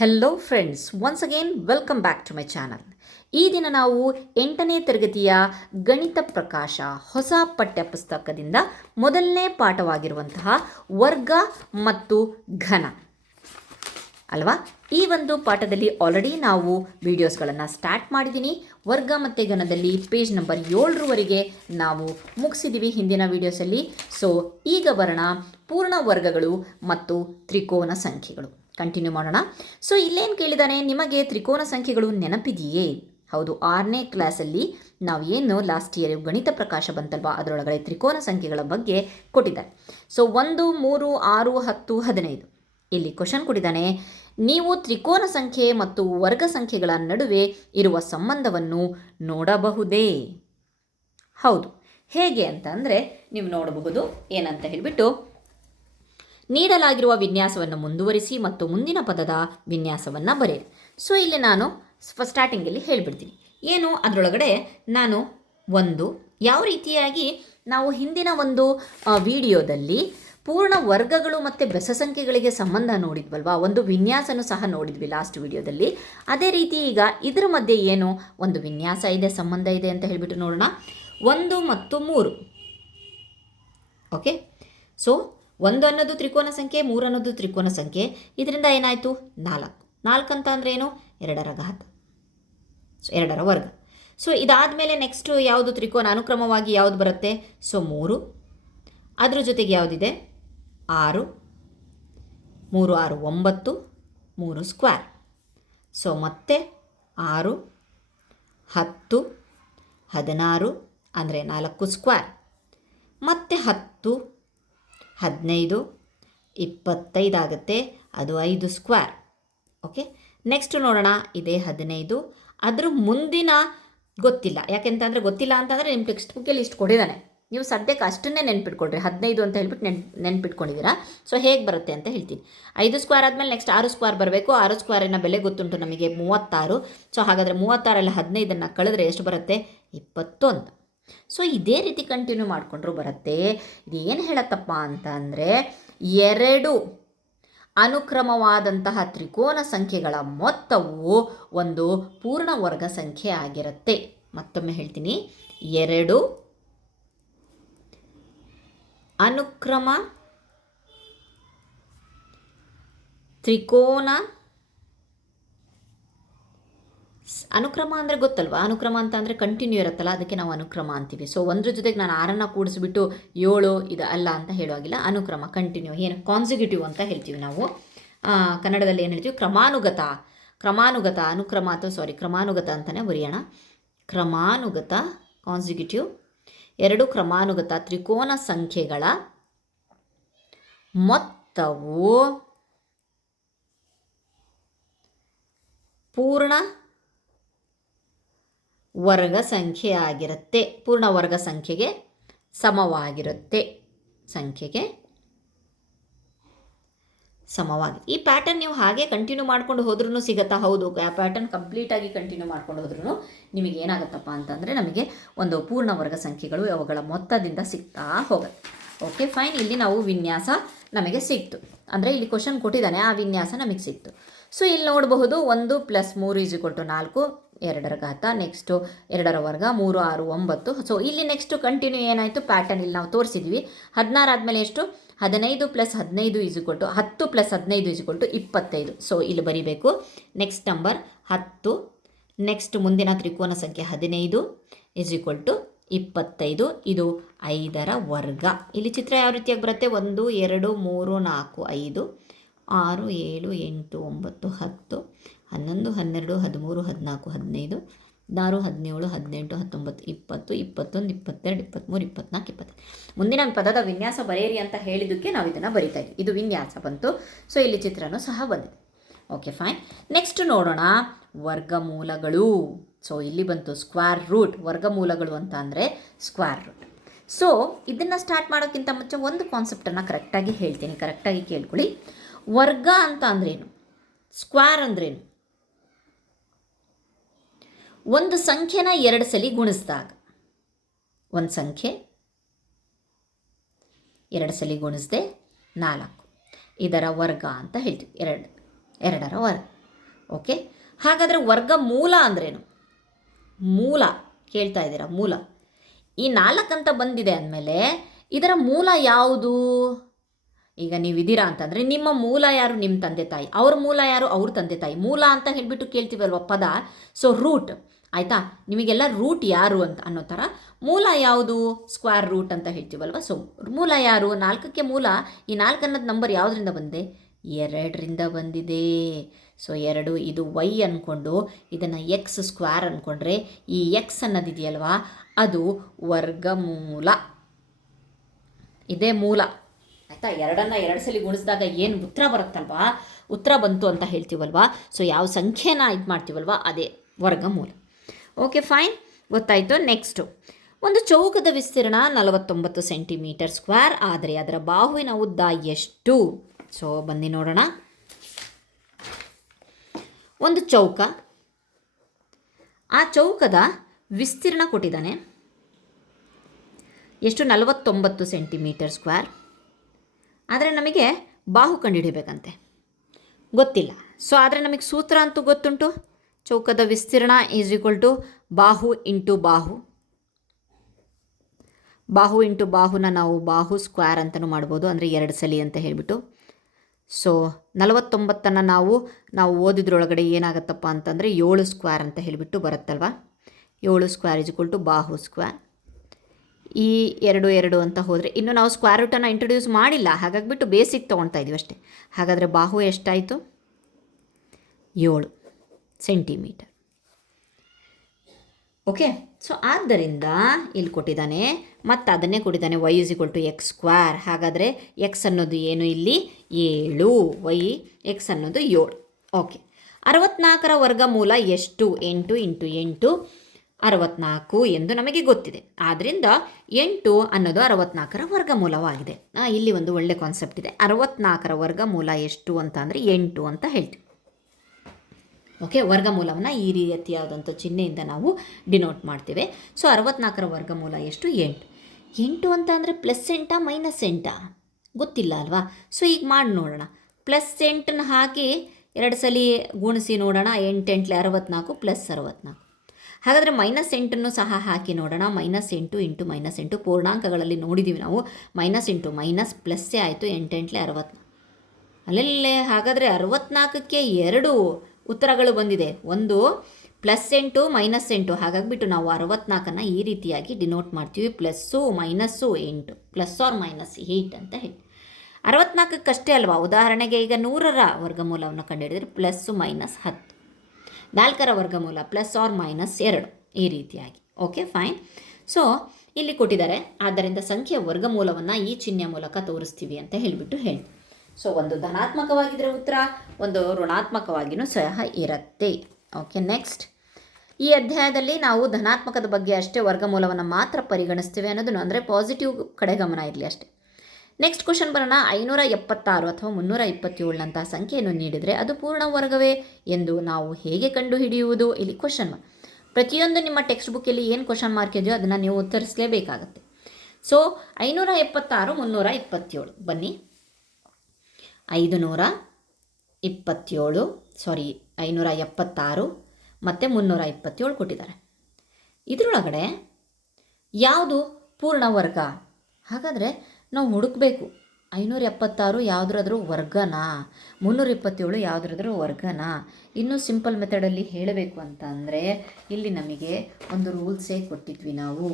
Hello friends, once again welcome back to my channel. ಈ ದಿನ ನಾವು 8ನೇ ತರಗತಿಯ ಗಣಿತ ಪ್ರಕಾಶ ಹೊಸ ಪಠ್ಯಪುಸ್ತಕದಿಂದ ಮೊದಲನೇ ಪಾಠವಾಗಿರುವಂತಹ ವರ್ಗ ಮತ್ತು ಘನ ಅಲ್ವಾ. ಈ ಒಂದು ಪಾಠದಲ್ಲಿ ಆಲ್ರೆಡಿ ನಾವು ವಿಡಿಯೋಸ್ಗಳನ್ನು ಸ್ಟಾರ್ಟ್ ಮಾಡಿದ್ದೀನಿ. ವರ್ಗ ಮತ್ತು ಘನದಲ್ಲಿ ಪೇಜ್ ನಂಬರ್ 7ರವರೆಗೆ ನಾವು ಮುಗಿಸಿದ್ದೀವಿ ಹಿಂದಿನ ವಿಡಿಯೋಸಲ್ಲಿ. ಸೊ ಈಗ ಬರೋಣ ಪೂರ್ಣ ವರ್ಗಗಳು ಮತ್ತು ತ್ರಿಕೋನ ಸಂಖ್ಯೆಗಳು. ಕಂಟಿನ್ಯೂ ಮಾಡೋಣ. ಸೊ ಇಲ್ಲೇನು ಕೇಳಿದ್ದಾನೆ, ನಿಮಗೆ ತ್ರಿಕೋನ ಸಂಖ್ಯೆಗಳು ನೆನಪಿದೆಯೇ? ಹೌದು, 6ನೇ ಕ್ಲಾಸಲ್ಲಿ ನಾವು ಏನು ಲಾಸ್ಟ್ ಇಯರ್ ಗಣಿತ ಪ್ರಕಾಶ ಬಂತಲ್ವಾ, ಅದರೊಳಗಡೆ ತ್ರಿಕೋನ ಸಂಖ್ಯೆಗಳ ಬಗ್ಗೆ ಕೊಟ್ಟಿದ್ದಾರೆ. ಸೊ 1, 3, 6, 10, 15 ಇಲ್ಲಿ ಕ್ವಶನ್ ಕೊಟ್ಟಿದ್ದಾನೆ. ನೀವು ತ್ರಿಕೋನ ಸಂಖ್ಯೆ ಮತ್ತು ವರ್ಗ ಸಂಖ್ಯೆಗಳ ನಡುವೆ ಇರುವ ಸಂಬಂಧವನ್ನು ನೋಡಬಹುದೇ? ಹೌದು, ಹೇಗೆ ಅಂತಂದರೆ ನೀವು ನೋಡಬಹುದು. ಏನಂತ ಹೇಳಿಬಿಟ್ಟು, ನೀಡಲಾಗಿರುವ ವಿನ್ಯಾಸವನ್ನು ಮುಂದುವರಿಸಿ ಮತ್ತು ಮುಂದಿನ ಪದದ ವಿನ್ಯಾಸವನ್ನು ಬರೆಯಿರಿ. ಸೊ ಇಲ್ಲಿ ನಾನು ಸ್ಟಾರ್ಟಿಂಗಲ್ಲಿ ಹೇಳಿಬಿಡ್ತೀನಿ ಏನು ಅದರೊಳಗಡೆ ನಾನು ಯಾವ ರೀತಿಯಾಗಿ ನಾವು ಹಿಂದಿನ ಒಂದು ವಿಡಿಯೋದಲ್ಲಿ ಪೂರ್ಣ ವರ್ಗಗಳು ಮತ್ತು ಬೆಸ ಸಂಖ್ಯೆಗಳಿಗೆ ಸಂಬಂಧ ನೋಡಿದ್ವಲ್ವಾ, ಒಂದು ವಿನ್ಯಾಸನೂ ಸಹ ನೋಡಿದ್ವಿ ಲಾಸ್ಟ್ ವಿಡಿಯೋದಲ್ಲಿ. ಅದೇ ರೀತಿ ಈಗ ಇದರ ಮಧ್ಯೆ ಏನು ಒಂದು ವಿನ್ಯಾಸ ಇದೆ, ಸಂಬಂಧ ಇದೆ ಅಂತ ಹೇಳಿಬಿಟ್ಟು ನೋಡೋಣ. 1 ಮತ್ತು 3. ಓಕೆ, ಸೊ 1 ಅನ್ನೋದು ತ್ರಿಕೋನ ಸಂಖ್ಯೆ, 3 ಅನ್ನೋದು ತ್ರಿಕೋನ ಸಂಖ್ಯೆ. ಇದರಿಂದ ಏನಾಯಿತು? 4 ಅಂತ ಅಂದರೆ ಏನು? 2ರ ಘಾತ, ಸೊ 2ರ ವರ್ಗ. ಸೊ ಇದಾದಮೇಲೆ ನೆಕ್ಸ್ಟು ಯಾವುದು ತ್ರಿಕೋನ ಅನುಕ್ರಮವಾಗಿ ಯಾವುದು ಬರುತ್ತೆ? ಸೊ 3. ಅದ್ರ ಜೊತೆಗೆ ಯಾವುದಿದೆ? 6. 3, 6, 9, 3 ಸ್ಕ್ವೇರ್. ಸೊ ಮತ್ತೆ 6, 10, 16 ಅಂದರೆ 4 ಸ್ಕ್ವೇರ್. ಮತ್ತು 10, 15, 25 ಆಗುತ್ತೆ, ಅದು 5 ಸ್ಕ್ವೇರ್. ಓಕೆ, ನೆಕ್ಸ್ಟ್ ನೋಡೋಣ. ಇದೇ 15. ಅದ್ರ ಮುಂದಿನ ಗೊತ್ತಿಲ್ಲ, ಯಾಕೆಂತಂದರೆ ಗೊತ್ತಿಲ್ಲ ಅಂತಂದರೆ ನಿಮ್ಮ ಟೆಕ್ಸ್ಟ್ ಬುಕ್ಕಲ್ಲಿ ಇಷ್ಟು ಕೊಟ್ಟಿದ್ದಾನೆ. ನೀವು ಸದ್ಯಕ್ಕೆ ಅಷ್ಟನ್ನೇ ನೆನ್ಪಿಟ್ಕೊಳ್ರಿ. 15 ಅಂತ ಹೇಳ್ಬಿಟ್ಟು ನೆನ್ಪಿಟ್ಕೊಂಡಿದ್ದೀರಾ. ಸೊ ಹೇಗೆ ಬರುತ್ತೆ ಅಂತ ಹೇಳ್ತೀನಿ. 5 ಸ್ಕ್ವೇರ್ ಆದಮೇಲೆ ನೆಕ್ಸ್ಟ್ 6 ಸ್ಕ್ವೇರ್ ಬರಬೇಕು. 6 ಸ್ಕ್ವೇರಿನ ಬೆಲೆ ಗೊತ್ತುಂಟು ನಮಗೆ 36. ಸೊ ಹಾಗಾದರೆ 36ರಲ್ಲಿ 15 ಕಳೆದ್ರೆ ಎಷ್ಟು ಬರುತ್ತೆ? 21. ಸೊ ಇದೇ ರೀತಿ ಕಂಟಿನ್ಯೂ ಮಾಡಿಕೊಂಡ್ರೂ ಬರುತ್ತೆ. ಇದೇನು ಹೇಳತ್ತಪ್ಪ ಅಂತ ಅಂದರೆ, 2 ಅನುಕ್ರಮವಾದಂತಹ ತ್ರಿಕೋನ ಸಂಖ್ಯೆಗಳ ಮೊತ್ತವು ಒಂದು ಪೂರ್ಣ ವರ್ಗ ಸಂಖ್ಯೆ ಆಗಿರುತ್ತೆ. ಮತ್ತೊಮ್ಮೆ ಹೇಳ್ತೀನಿ, 2 ಅನುಕ್ರಮ ತ್ರಿಕೋನ ಅನುಕ್ರಮ ಅಂದರೆ ಗೊತ್ತಲ್ವಾ, ಅನುಕ್ರಮ ಅಂತ ಅಂದರೆ ಕಂಟಿನ್ಯೂ ಇರುತ್ತಲ್ಲ, ಅದಕ್ಕೆ ನಾವು ಅನುಕ್ರಮ ಅಂತೀವಿ. ಸೊ 1 ಜೊತೆಗೆ ನಾನು 6 ಕೂಡಿಸ್ಬಿಟ್ಟು 7 ಇದು ಅಲ್ಲ ಅಂತ ಹೇಳುವಾಗಿಲ್ಲ. ಅನುಕ್ರಮ ಕಂಟಿನ್ಯೂ, ಏನು ಕಾನ್ಸಿಕ್ಯೂಟಿವ್ ಅಂತ ಹೇಳ್ತೀವಿ ನಾವು. ಕನ್ನಡದಲ್ಲಿ ಏನು ಹೇಳ್ತೀವಿ? ಕ್ರಮಾನುಗತ ಅನುಕ್ರಮ ಅಥವಾ ಕ್ರಮಾನುಗತ ಅಂತಲೇ ಬರೆಯೋಣ. ಕ್ರಮಾನುಗತ ಕಾನ್ಸಿಕ್ಯೂಟಿವ್ 2 ಕ್ರಮಾನುಗತ ತ್ರಿಕೋನ ಸಂಖ್ಯೆಗಳ ಮೊತ್ತವು ಪೂರ್ಣ ವರ್ಗ ಸಂಖ್ಯೆ ಆಗಿರುತ್ತೆ. ಪೂರ್ಣ ವರ್ಗ ಸಂಖ್ಯೆಗೆ ಸಮವಾಗಿರುತ್ತೆ. ಈ ಪ್ಯಾಟರ್ನ್ ನೀವು ಹಾಗೆ ಕಂಟಿನ್ಯೂ ಮಾಡ್ಕೊಂಡು ಹೋದ್ರೂ ಸಿಗುತ್ತಾ? ಹೌದು, ಆ ಪ್ಯಾಟರ್ನ್ ಕಂಪ್ಲೀಟಾಗಿ ಕಂಟಿನ್ಯೂ ಮಾಡ್ಕೊಂಡು ಹೋದ್ರೂ ನಿಮಗೆ ಏನಾಗುತ್ತಪ್ಪ ಅಂತಂದರೆ ನಮಗೆ ಒಂದು ಪೂರ್ಣ ವರ್ಗ ಸಂಖ್ಯೆಗಳು ಅವುಗಳ ಮೊತ್ತದಿಂದ ಸಿಗ್ತಾ ಹೋಗುತ್ತೆ. Okay fine. ಇಲ್ಲಿ ನಾವು ವಿನ್ಯಾಸ ನಮಗೆ ಸಿಕ್ತು, ಅಂದರೆ ಇಲ್ಲಿ ಕ್ವಶನ್ ಕೊಟ್ಟಿದ್ದಾನೆ, ಆ ವಿನ್ಯಾಸ ನಮಗೆ ಸಿಕ್ತು. ಸೊ ಇಲ್ಲಿ ನೋಡಬಹುದು 1 + 3 = 4, 2ರ ಘಾತ. ನೆಕ್ಸ್ಟು 2ರ ವರ್ಗ, 3, 6, 9. ಸೊ ಇಲ್ಲಿ ನೆಕ್ಸ್ಟು ಕಂಟಿನ್ಯೂ ಏನಾಯಿತು? ಪ್ಯಾಟರ್ನ್ ಇಲ್ಲಿ ನಾವು ತೋರಿಸಿದ್ವಿ. 16 ಆದಮೇಲೆ ಎಷ್ಟು? 15 + 15 = 10 + 15 = 25. ಸೊ ಇಲ್ಲಿ ಬರಿಬೇಕು. Next number 10. ನೆಕ್ಸ್ಟ್ ಮುಂದಿನ ತ್ರಿಕೋನ ಸಂಖ್ಯೆ 15 = 25. ಇದು 5ರ ವರ್ಗ. ಇಲ್ಲಿ ಚಿತ್ರ ಯಾವ ರೀತಿಯಾಗಿ ಬರುತ್ತೆ? 1, 2, 3, 4, 5, 6, 7, 8, 9, 10, 11, 12, 13, 14, 15, 16, 17, 18, 19, 20, 21, 22, 23, 24, 25. ಮುಂದಿನ ಪದದ ವಿನ್ಯಾಸ ಬರೆಯಿರಿ ಅಂತ ಹೇಳಿದ್ದಕ್ಕೆ ನಾವು ಇದನ್ನು ಬರಿತಾ ಇದ್ದೀವಿ. ಇದು ವಿನ್ಯಾಸ ಬಂತು. ಸೊ ಇಲ್ಲಿ ಚಿತ್ರನೂ ಸಹ ಬಂದಿದೆ. Okay fine. ನೆಕ್ಸ್ಟ್ ನೋಡೋಣ ವರ್ಗಮೂಲಗಳು. ಸೊ ಇಲ್ಲಿ ಬಂತು ಸ್ಕ್ವೇರ್ ರೂಟ್. ವರ್ಗಮೂಲಗಳು ಅಂತ ಅಂದರೆ ಸ್ಕ್ವೇರ್ ರೂಟ್. ಸೊ ಇದನ್ನು ಸ್ಟಾರ್ಟ್ ಮಾಡೋಕ್ಕಿಂತ ಮುಂಚೆ ಒಂದು ಕಾನ್ಸೆಪ್ಟನ್ನು ಕರೆಕ್ಟಾಗಿ ಹೇಳ್ತೀನಿ, ಕರೆಕ್ಟಾಗಿ ಕೇಳ್ಕೊಳ್ಳಿ. ವರ್ಗ ಅಂತ ಅಂದ್ರೇನು? ಸ್ಕ್ವೇರ್ ಅಂದ್ರೇನು? ಒಂದು ಸಂಖ್ಯೆನ 2 ಸಲ ಗುಣಿಸಿದಾಗ, ಒಂದು ಸಂಖ್ಯೆ 2 ಸಲ ಗುಣಿಸಿದೆ 4, ಇದರ ವರ್ಗ ಅಂತ ಹೇಳ್ತೀವಿ. 2ರ ವರ್ಗ. ಓಕೆ, ಹಾಗಾದರೆ ವರ್ಗಮೂಲ ಅಂದ್ರೇನು? ಮೂಲ ಕೇಳ್ತಾ ಇದ್ದೀರಾ, ಮೂಲ. ಈ 4 ಅಂತ ಬಂದಿದೆ ಅಂದಮೇಲೆ ಇದರ ಮೂಲ ಯಾವುದು? ಈಗ ನೀವಿದ್ದೀರಾ ಅಂತಂದರೆ ನಿಮ್ಮ ಮೂಲ ಯಾರು? ನಿಮ್ಮ ತಂದೆ ತಾಯಿ. ಅವ್ರ ಮೂಲ ಯಾರು? ಅವ್ರ ತಂದೆ ತಾಯಿ. ಮೂಲ ಅಂತ ಹೇಳಿಬಿಟ್ಟು ಕೇಳ್ತೀವಲ್ವ ಪದ. ಸೊ ರೂಟ್, ಆಯಿತಾ? ನಿಮಗೆಲ್ಲ ರೂಟ್ ಯಾರು ಅಂತ ಅನ್ನೋ ಥರ ಮೂಲ ಯಾವುದು? ಸ್ಕ್ವೇರ್ ರೂಟ್ ಅಂತ ಹೇಳ್ತೀವಲ್ವ. ಸೊ ಮೂಲ ಯಾರು? 4ಕ್ಕೆ ಮೂಲ. ಈ 4 ಅನ್ನೋದು ನಂಬರ್ ಯಾವುದರಿಂದ ಬಂದಿದೆ? 2ರಿಂದ ಬಂದಿದೆ. ಸೊ 2, ಇದು y ಅಂದ್ಕೊಂಡು ಇದನ್ನು ಎಕ್ಸ್ ಸ್ಕ್ವೇರ್ ಅಂದ್ಕೊಂಡ್ರೆ ಈ ಎಕ್ಸ್ ಅನ್ನೋದಿದೆಯಲ್ವಾ ಅದು ವರ್ಗಮೂಲ. ಇದೇ ಮೂಲ, ಆಯಿತಾ? 2ನ್ನು 2 ಸಲ ಗುಣಿಸಿದಾಗ ಏನು ಉತ್ತರ ಬರುತ್ತಲ್ವಾ, ಉತ್ತರ ಬಂತು ಅಂತ ಹೇಳ್ತೀವಲ್ವಾ. ಸೊ ಯಾವ ಸಂಖ್ಯೆನ ಇದು ಮಾಡ್ತೀವಲ್ವಾ ಅದೇ ವರ್ಗಮೂಲ. ಓಕೆ ಫೈನ್, ಗೊತ್ತಾಯಿತು. ನೆಕ್ಸ್ಟು, ಒಂದು ಚೌಕದ ವಿಸ್ತೀರ್ಣ 49 ಸೆಂಟಿಮೀಟರ್ ಸ್ಕ್ವೇರ್ ಆದರೆ ಅದರ ಬಾಹುವಿನ ಉದ್ದ ಎಷ್ಟು? ಸೊ ಬನ್ನಿ ನೋಡೋಣ. ಒಂದು ಚೌಕ, ಆ ಚೌಕದ ವಿಸ್ತೀರ್ಣ ಕೊಟ್ಟಿದ್ದಾನೆ ಎಷ್ಟು? 49 ಸೆಂಟಿಮೀಟರ್ ಸ್ಕ್ವೇರ್. ಆದರೆ ನಮಗೆ ಬಾಹು ಕಂಡುಹಿಡಿಯಬೇಕಂತೆ, ಗೊತ್ತಿಲ್ಲ. ಸೊ ಆದರೆ ನಮಗೆ ಸೂತ್ರ ಅಂತೂ ಗೊತ್ತುಂಟು. ಚೌಕದ ವಿಸ್ತೀರ್ಣ ಈಸ್ ಈಕ್ವಲ್ ಟು ಬಾಹು ಇಂಟು ಬಾಹು. ಬಾಹು ಇಂಟು ಬಾಹುನ ನಾವು ಬಾಹು ಸ್ಕ್ವೇರ್ ಅಂತಲೂ ಮಾಡ್ಬೋದು, ಅಂದರೆ 2 ಸಲ ಅಂತ ಹೇಳಿಬಿಟ್ಟು. ಸೊ 49ನ್ನು ನಾವು ಓದಿದ್ರೊಳಗಡೆ ಏನಾಗುತ್ತಪ್ಪ ಅಂತಂದರೆ 7 ಸ್ಕ್ವೇರ್ ಅಂತ ಹೇಳಿಬಿಟ್ಟು ಬರುತ್ತಲ್ವ. 7 ಸ್ಕ್ವೇರ್ ಈಸ್ ಈಕ್ವಲ್ ಟು ಬಾಹು ಸ್ಕ್ವೇರ್. ಈ 2 ಅಂತ ಹೋದರೆ ಇನ್ನು ನಾವು ಸ್ಕ್ವೇರ್ ರೂಟನ್ನು ಇಂಟ್ರೊಡ್ಯೂಸ್ ಮಾಡಿಲ್ಲ, ಹಾಗಾಗಿಬಿಟ್ಟು ಬೇಸಿಕ್ ತೊಗೊಳ್ತಾ ಇದ್ದೀವಿ ಅಷ್ಟೇ. ಹಾಗಾದರೆ ಬಾಹು ಎಷ್ಟಾಯಿತು? 7 ಸೆಂಟಿಮೀಟರ್. ಓಕೆ, ಸೊ ಆದ್ದರಿಂದ ಇಲ್ಲಿ ಕೊಟ್ಟಿದ್ದಾನೆ, ಮತ್ತು ಅದನ್ನೇ ಕೊಟ್ಟಿದ್ದಾನೆ y is equal to X square. ಹಾಗಾದರೆ ಎಕ್ಸ್ ಅನ್ನೋದು ಏನು ಇಲ್ಲಿ? 7, y ಎಕ್ಸ್ ಅನ್ನೋದು 7. ಓಕೆ, 64ರ ವರ್ಗಮೂಲ ಎಷ್ಟು? 8 ಇಂಟು 8 64 ಎಂದು ನಮಗೆ ಗೊತ್ತಿದೆ. ಆದ್ದರಿಂದ 8 ಅನ್ನೋದು 64ರ ವರ್ಗಮೂಲವಾಗಿದೆ. ಇಲ್ಲಿ ಒಂದು ಒಳ್ಳೆ ಕಾನ್ಸೆಪ್ಟ್ ಇದೆ. 64ರ ವರ್ಗಮೂಲ ಎಷ್ಟು ಅಂತ ಅಂದರೆ 8 ಅಂತ ಹೇಳ್ತೀವಿ. ಓಕೆ, ವರ್ಗಮೂಲವನ್ನು ಈ ರೀತಿಯಾದಂಥ ಚಿಹ್ನೆಯಿಂದ ನಾವು ಡಿನೋಟ್ ಮಾಡ್ತೇವೆ. ಸೊ 64ರ ವರ್ಗಮೂಲ ಎಷ್ಟು? 8. 8 ಅಂತ ಅಂದರೆ ಪ್ಲಸ್ 8 ಮೈನಸ್ 8 ಗೊತ್ತಿಲ್ಲ ಅಲ್ವಾ? ಸೊ ಈಗ ಮಾಡಿ ನೋಡೋಣ. ಪ್ಲಸ್ 8ನ ಹಾಕಿ 2 ಸಲ ಗುಣಿಸಿ ನೋಡೋಣ. 8 8 64 ಪ್ಲಸ್ 64. ಹಾಗಾದರೆ ಮೈನಸ್ 8ನ್ನು ಸಹ ಹಾಕಿ ನೋಡೋಣ. -8 ಇಂಟು -8 ಪೂರ್ಣಾಂಕಗಳಲ್ಲಿ ನೋಡಿದ್ದೀವಿ ನಾವು. ಮೈನಸ್ ಇಂಟು ಮೈನಸ್ ಪ್ಲಸ್ಸೇ ಆಯಿತು. 8 8 64 ಅಲ್ಲಲ್ಲೇ. ಹಾಗಾದರೆ 64ಕ್ಕೆ 2 ಉತ್ತರಗಳು ಬಂದಿದೆ. ಒಂದು +8 -8. ಹಾಗಾಗಿಬಿಟ್ಟು ನಾವು 64ನ್ನು ಈ ರೀತಿಯಾಗಿ ಡಿನೋಟ್ ಮಾಡ್ತೀವಿ. ಪ್ಲಸ್ಸು ಮೈನಸ್ಸು 8 +or-8 ಅಂತ ಹೇಳಿ. 64ಕ್ಕಷ್ಟೇ ಅಲ್ವಾ. ಉದಾಹರಣೆಗೆ ಈಗ 100ರ ವರ್ಗಮೂಲವನ್ನು ಕಂಡುಹಿಡಿದ್ರೆ +−10. 4ರ ವರ್ಗಮೂಲ +or-2 ಈ ರೀತಿಯಾಗಿ. Okay fine. ಸೊ ಇಲ್ಲಿ ಕೊಟ್ಟಿದ್ದಾರೆ, ಆದ್ದರಿಂದ ಸಂಖ್ಯೆಯ ವರ್ಗಮೂಲವನ್ನು ಈ ಚಿಹ್ನೆಯ ಮೂಲಕ ತೋರಿಸ್ತೀವಿ ಅಂತ ಹೇಳಿಬಿಟ್ಟು ಹೇಳಿ. ಸೊ ಒಂದು ಧನಾತ್ಮಕವಾಗಿದ್ದರೆ ಉತ್ತರ, ಒಂದು ಋಣಾತ್ಮಕವಾಗಿಯೂ ಸಹ ಇರುತ್ತೆ. Okay, next. ಈ ಅಧ್ಯಾಯದಲ್ಲಿ ನಾವು ಧನಾತ್ಮಕದ ಬಗ್ಗೆ ಅಷ್ಟೇ ವರ್ಗಮೂಲವನ್ನು ಮಾತ್ರ ಪರಿಗಣಿಸ್ತೇವೆ ಅನ್ನೋದನ್ನು, ಅಂದರೆ ಪಾಸಿಟಿವ್ ಕಡೆ ಗಮನ ಇರಲಿ ಅಷ್ಟೇ. ನೆಕ್ಸ್ಟ್ ಕ್ವಶನ್ ಬರೋಣ. 576 ಅಥವಾ 327ನಂತಹ ಸಂಖ್ಯೆಯನ್ನು ನೀಡಿದರೆ ಅದು ಪೂರ್ಣ ವರ್ಗವೇ ಎಂದು ನಾವು ಹೇಗೆ ಕಂಡುಹಿಡಿಯುವುದು? ಇಲ್ಲಿ ಕ್ವಶನ್ ಮಾರ್ಕ್. ಪ್ರತಿಯೊಂದು ನಿಮ್ಮ ಟೆಕ್ಸ್ಟ್ ಬುಕ್ಕಲ್ಲಿ ಏನು ಕ್ವಶನ್ ಮಾರ್ಕ್ ಇದೆಯೋ ಅದನ್ನು ನೀವು ಉತ್ತರಿಸಲೇಬೇಕಾಗತ್ತೆ. ಸೊ 526 327. ಬನ್ನಿ, 526 ಮತ್ತು 327 ಕೊಟ್ಟಿದ್ದಾರೆ. ಇದರೊಳಗಡೆ ಯಾವುದು ಪೂರ್ಣ ವರ್ಗ? ಹಾಗಾದರೆ ನಾವು ಹುಡುಕಬೇಕು. 576 ಯಾವುದ್ರಾದ್ರೂ ವರ್ಗನಾ? 327 ಯಾವುದ್ರಾದ್ರೂ ವರ್ಗನಾ? ಇನ್ನೂ ಸಿಂಪಲ್ ಮೆಥಡಲ್ಲಿ ಹೇಳಬೇಕು ಅಂತ ಅಂದರೆ ಇಲ್ಲಿ ನಮಗೆ ಒಂದು ರೂಲ್ಸೇ ಕೊಟ್ಟಿದ್ವಿ ನಾವು.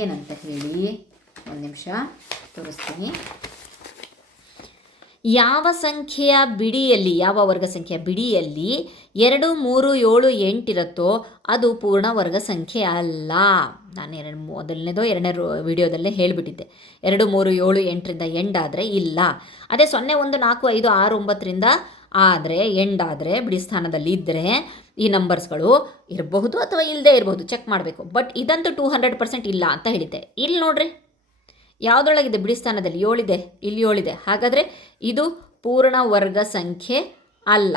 ಏನಂತ ಹೇಳಿ ಒಂದು ನಿಮಿಷ ತೋರಿಸ್ತೀನಿ. ಯಾವ ಸಂಖ್ಯೆಯ ಬಿಡಿಯಲ್ಲಿ, ಯಾವ ವರ್ಗ ಸಂಖ್ಯೆಯ ಬಿಡಿಯಲ್ಲಿ 2 3 7 8 ಇರುತ್ತೋ ಅದು ಪೂರ್ಣ ವರ್ಗ ಸಂಖ್ಯೆ ಅಲ್ಲ. ನಾನು ಮೊದಲನೇದೋ 2ನೇ ವಿಡಿಯೋದಲ್ಲೇ ಹೇಳಿಬಿಟ್ಟಿದ್ದೆ. 2 3 7 8ರಿಂದ ಎಂಡ್ ಆದರೆ ಇಲ್ಲ. ಅದೇ 0 1 4 5 6 9ರಿಂದ ಆದರೆ ಎಂಡ್ ಆದರೆ ಬಿಡಿ ಸ್ಥಾನದಲ್ಲಿ ಇದ್ದರೆ ಈ ನಂಬರ್ಸ್ಗಳು ಇರಬಹುದು ಅಥವಾ ಇಲ್ಲದೆ ಇರಬಹುದು, ಚೆಕ್ ಮಾಡಬೇಕು. ಬಟ್ ಇದಂತೂ 200% ಇಲ್ಲ ಅಂತ ಹೇಳಿದ್ದೆ. ಇಲ್ಲಿ ನೋಡ್ರಿ, ಯಾವುದರೊಳಗಿದೆ? ಬಿಡಿ ಸ್ಥಾನದಲ್ಲಿ 7 ಇದೆ, ಇಲ್ಲಿ 7 ಇದೆ. ಹಾಗಾದರೆ ಇದು ಪೂರ್ಣ ವರ್ಗ ಸಂಖ್ಯೆ ಅಲ್ಲ.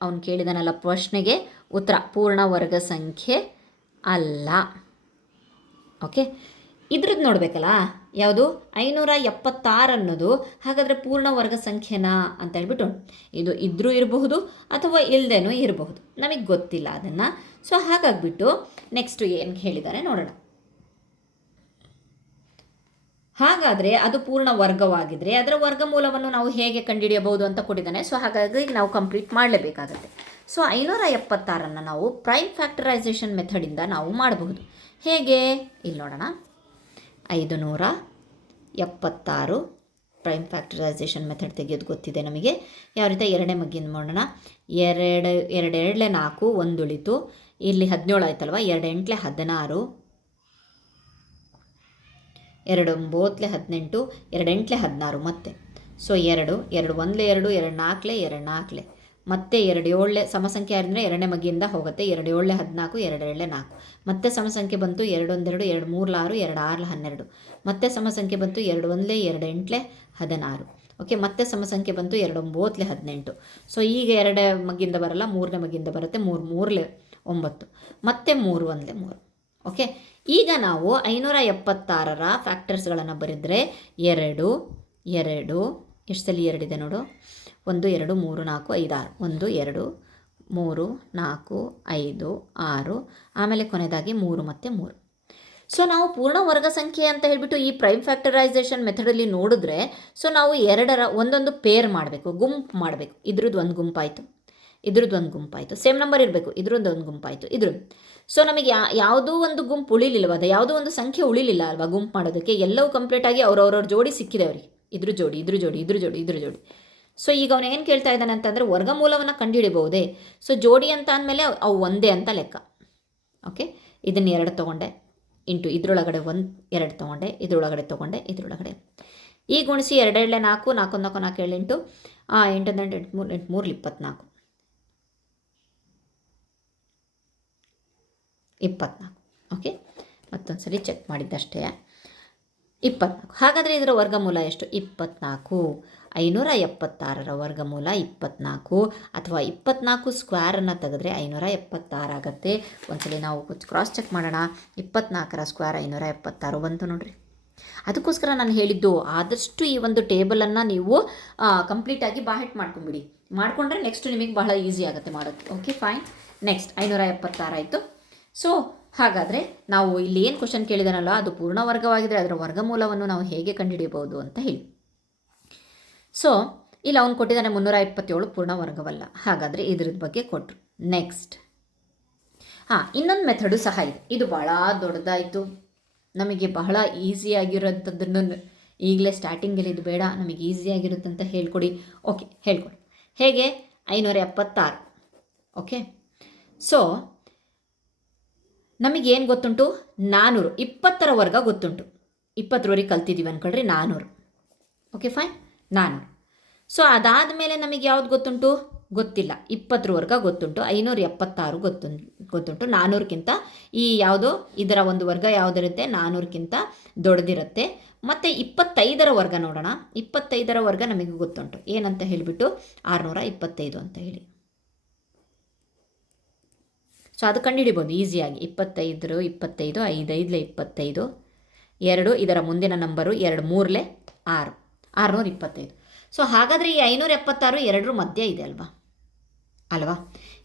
ಅವನು ಕೇಳಿದಾನಲ್ಲ ಪ್ರಶ್ನೆಗೆ ಉತ್ತರ ಪೂರ್ಣ ವರ್ಗ ಸಂಖ್ಯೆ ಅಲ್ಲ. ಓಕೆ, ಇದ್ರದ್ದು ನೋಡಬೇಕಲ್ಲ, ಯಾವುದು 576 ಅನ್ನೋದು ಹಾಗಾದರೆ ಪೂರ್ಣ ವರ್ಗ ಸಂಖ್ಯೆನಾ ಅಂತ ಹೇಳ್ಬಿಟ್ಟು ಇದು ಇದ್ರೂ ಇರಬಹುದು ಅಥವಾ ಇಲ್ಲದೇನೂ ಇರಬಹುದು, ನಮಗೆ ಗೊತ್ತಿಲ್ಲ ಅದನ್ನು. ಸೊ ಹಾಗಾಗಿಬಿಟ್ಟು ನೆಕ್ಸ್ಟ್ ಏನು ಹೇಳಿದ್ದಾರೆ ನೋಡೋಣ. ಹಾಗಾದರೆ ಅದು ಪೂರ್ಣ ವರ್ಗವಾಗಿದ್ದರೆ ಅದರ ವರ್ಗಮೂಲವನ್ನು ನಾವು ಹೇಗೆ ಕಂಡುಹಿಡಿಯಬಹುದು ಅಂತ ಕೊಟ್ಟಿದ್ದಾನೆ. ಸೊ ಹಾಗಾಗಿ ನಾವು ಕಂಪ್ಲೀಟ್ ಮಾಡಲೇಬೇಕಾಗತ್ತೆ. ಸೊ 576 ನಾವು ಪ್ರೈಮ್ ಫ್ಯಾಕ್ಟರೈಸೇಷನ್ ಮೆಥಡಿಂದ ನಾವು ಮಾಡಬಹುದು. ಹೇಗೆ ಇಲ್ಲಿ ನೋಡೋಣ. 576 ಪ್ರೈಮ್ ಫ್ಯಾಕ್ಟರೈಸೇಷನ್ ಮೆಥಡ್ ತೆಗೆಯೋದು ಗೊತ್ತಿದೆ ನಮಗೆ. ಯಾವ ರೀತಿ ಎರಡನೇ ಮಗ್ಗಿಂದ ಮಾಡೋಣ. 2 2 4 1 ಉಳಿತು. ಇಲ್ಲಿ 17 ಆಯ್ತಲ್ವ. 2 8 16, 2 9 18, 2 8 16 ಮತ್ತೆ. ಸೊ 2 2 1 2 2 4 2 4 ಮತ್ತೆ 2 7 ಸಮಸಂಖ್ಯೆ ಆದ್ದರಿಂದ ಎರಡನೇ ಮಗ್ಗಿಯಿಂದ ಹೋಗುತ್ತೆ. 2 7 14, 2 2 4 ಮತ್ತೆ ಸಮಸಂಖ್ಯೆ ಬಂತು. 2 1 2 2 3 6 2 6 12 ಮತ್ತೆ ಸಮಸಂಖ್ಯೆ ಬಂತು. 2 1 2 8 16 ಓಕೆ. ಮತ್ತೆ ಸಮಸಂಖ್ಯೆ ಬಂತು. 2 9 18. ಸೊ ಈಗ 2 ಮಗ್ಗಿಂದ ಬರಲ್ಲ, 3ನೇ ಮಗ್ಗಿಂದ ಬರುತ್ತೆ. 3 3 9 ಮತ್ತೆ 3 1 3 ಓಕೆ. ಈಗ ನಾವು 576ರ ಫ್ಯಾಕ್ಟರ್ಸ್ಗಳನ್ನು ಬರೆದರೆ 2 2 ಎಷ್ಟು ಸಲ 2 ಇದೆ ನೋಡು. 1 2 3 4 5 6 1 2 3 4 5 6 ಆಮೇಲೆ ಕೊನೆಯದಾಗಿ 3 ಮತ್ತು 3. ಸೊ ನಾವು ಪೂರ್ಣ ವರ್ಗ ಸಂಖ್ಯೆ ಅಂತ ಹೇಳಿಬಿಟ್ಟು ಈ ಪ್ರೈಮ್ ಫ್ಯಾಕ್ಟರೈಸೇಷನ್ ಮೆಥಡಲ್ಲಿ ನೋಡಿದ್ರೆ, ಸೊ ನಾವು ಎರಡರ ಒಂದೊಂದು ಪೇರ್ ಮಾಡಬೇಕು, ಗುಂಪು ಮಾಡಬೇಕು. ಇದ್ರದ್ದು ಒಂದು ಗುಂಪಾಯಿತು, ಇದ್ರದ್ದು ಒಂದು ಗುಂಪಾಯಿತು, ಸೇಮ್ ನಂಬರ್ ಇರಬೇಕು. ಇದ್ರದ್ದು ಒಂದು ಗುಂಪಾಯಿತು, ಇದ್ರದ್ದು. ಸೊ ನಮಗೆ ಯಾವುದೂ ಒಂದು ಗುಂಪು ಉಳಿಲಿಲ್ಲವ, ಅದು ಯಾವುದೋ ಒಂದು ಸಂಖ್ಯೆ ಉಳಿಲಿಲ್ಲ ಅಲ್ವಾ ಗುಂಪು ಮಾಡೋದಕ್ಕೆ. ಎಲ್ಲವೂ ಕಂಪ್ಲೀಟಾಗಿ ಅವ್ರವ್ರವ್ರ ಜೋಡಿ ಸಿಕ್ಕಿದೆ ಅವ್ರಿಗೆ. ಇದ್ರ ಜೋಡಿ, ಇದ್ರ ಜೋಡಿ, ಇದ್ರ ಜೋಡಿ, ಇದ್ರ ಜೋಡಿ. ಸೊ ಈಗ ಅವನು ಏನು ಕೇಳ್ತಾ ಇದ್ದಾನೆ ಅಂತಂದರೆ ವರ್ಗಮೂಲವನ್ನು ಕಂಡುಹಿಡಿಯಬಹುದೇ. ಸೊ ಜೋಡಿ ಅಂತ ಅಂದಮೇಲೆ ಅವು ಒಂದೇ ಅಂತ ಲೆಕ್ಕ. ಓಕೆ. ಇದನ್ನು 2 ತೊಗೊಂಡೆ ಇಂಟು ಇದ್ರೊಳಗಡೆ 1 2 ತೊಗೊಂಡೆ, ಇದ್ರೊಳಗಡೆ ತೊಗೊಂಡೆ, ಇದ್ರೊಳಗಡೆ ಈ ಗುಣಿಸಿ 2 2 4 4 4 4 7 8 8 8 8 3 24 24 ಓಕೆ. ಮತ್ತೊಂದು ಸರಿ ಚೆಕ್ ಮಾಡಿದ್ದಷ್ಟೇ 24. ಹಾಗಾದರೆ ಇದರ ವರ್ಗಮೂಲ ಎಷ್ಟು? 24. 576ರ ವರ್ಗಮೂಲ 24 ಅಥವಾ 24 ಸ್ಕ್ವೇರನ್ನು ತೆಗೆದ್ರೆ 576 ಆಗುತ್ತೆ. ಒಂದ್ಸಲಿ ನಾವು ಕ್ರಾಸ್ ಚೆಕ್ ಮಾಡೋಣ. 24ರ ಸ್ಕ್ವೇರ್ 576 ಬಂತು ನೋಡ್ರಿ. ಅದಕ್ಕೋಸ್ಕರ ನಾನು ಹೇಳಿದ್ದು ಆದಷ್ಟು ಈ ಒಂದು ಟೇಬಲನ್ನು ನೀವು ಕಂಪ್ಲೀಟಾಗಿ ಬಾಹೆಟ್ ಮಾಡ್ಕೊಂಬಿಡಿ. ಮಾಡಿಕೊಂಡ್ರೆ ನೆಕ್ಸ್ಟ್ ನಿಮಗೆ ಬಹಳ ಈಸಿ ಆಗುತ್ತೆ ಮಾಡೋಕ್ಕೆ. Okay fine. ನೆಕ್ಸ್ಟ್ 576 ಆಯಿತು. ಸೊ ಹಾಗಾದರೆ ನಾವು ಇಲ್ಲಿ ಏನು ಕ್ವಶನ್ ಕೇಳಿದಾನಲ್ಲ, ಅದು ಪೂರ್ಣ ವರ್ಗವಾಗಿದ್ದರೆ ಅದರ ವರ್ಗಮೂಲವನ್ನು ನಾವು ಹೇಗೆ ಕಂಡುಹಿಡಿಯಬಹುದು ಅಂತ ಹೇಳಿ. ಸೊ ಇಲ್ಲಿ ಅವನು ಕೊಟ್ಟಿದ್ದಾನೆ 327 ಪೂರ್ಣ ವರ್ಗವಲ್ಲ. ಹಾಗಾದರೆ ಇದ್ರದ್ದು ಬಗ್ಗೆ ಕೊಟ್ಟರು. ನೆಕ್ಸ್ಟ್ ಇನ್ನೊಂದು ಮೆಥಡು ಸಹ ಇದೆ. ಇದು ಭಾಳ ದೊಡ್ಡದಾಯಿತು, ನಮಗೆ ಬಹಳ ಈಸಿಯಾಗಿರೋಂಥದ್ದನ್ನು ಈಗಲೇ ಸ್ಟಾರ್ಟಿಂಗಲ್ಲಿ ಇದು ಬೇಡ, ನಮಗೆ ಈಸಿಯಾಗಿರುತ್ತಂತ ಹೇಳ್ಕೊಡಿ. ಓಕೆ ಹೇಳ್ಕೊಡಿ. ಹೇಗೆ? 576 ಓಕೆ. ಸೊ ನಮಗೇನು ಗೊತ್ತುಂಟು? 400. 20ರ ವರ್ಗ ಗೊತ್ತುಂಟು. 20ರವರೆಗೆ ಕಲ್ತಿದ್ದೀವಿ ಅಂದ್ಕೊಳ್ರಿ. 400 ಓಕೆ ಫೈನ್. 400. ಸೊ ಅದಾದ ಮೇಲೆ ನಮಗೆ ಯಾವ್ದು ಗೊತ್ತುಂಟು? ಗೊತ್ತಿಲ್ಲ. 20ರ ವರ್ಗ ಗೊತ್ತುಂಟು. 576 ಗೊತ್ತುಂಟು. 400ಕ್ಕಿಂತ ಈ ಯಾವುದೋ ಇದರ ಒಂದು ವರ್ಗ ಯಾವುದಿರುತ್ತೆ 400ಕ್ಕಿಂತ ದೊಡ್ಡದಿರುತ್ತೆ. ಮತ್ತು 25ರ ವರ್ಗ ನೋಡೋಣ. 25ರ ವರ್ಗ ನಮಗೆ ಗೊತ್ತುಂಟು. ಏನಂತ ಹೇಳಿಬಿಟ್ಟು 625 ಅಂತ ಹೇಳಿ. ಸೊ ಅದು ಕಂಡುಹಿಡಿಬೋದು ಈಸಿಯಾಗಿ. 25 25 5 5 25 2 ಇದರ ಮುಂದಿನ ನಂಬರು 2 3 6 625. ಸೊ ಹಾಗಾದರೆ ಈ 576 2ರ ಮಧ್ಯೆ ಇದೆ ಅಲ್ವಾ.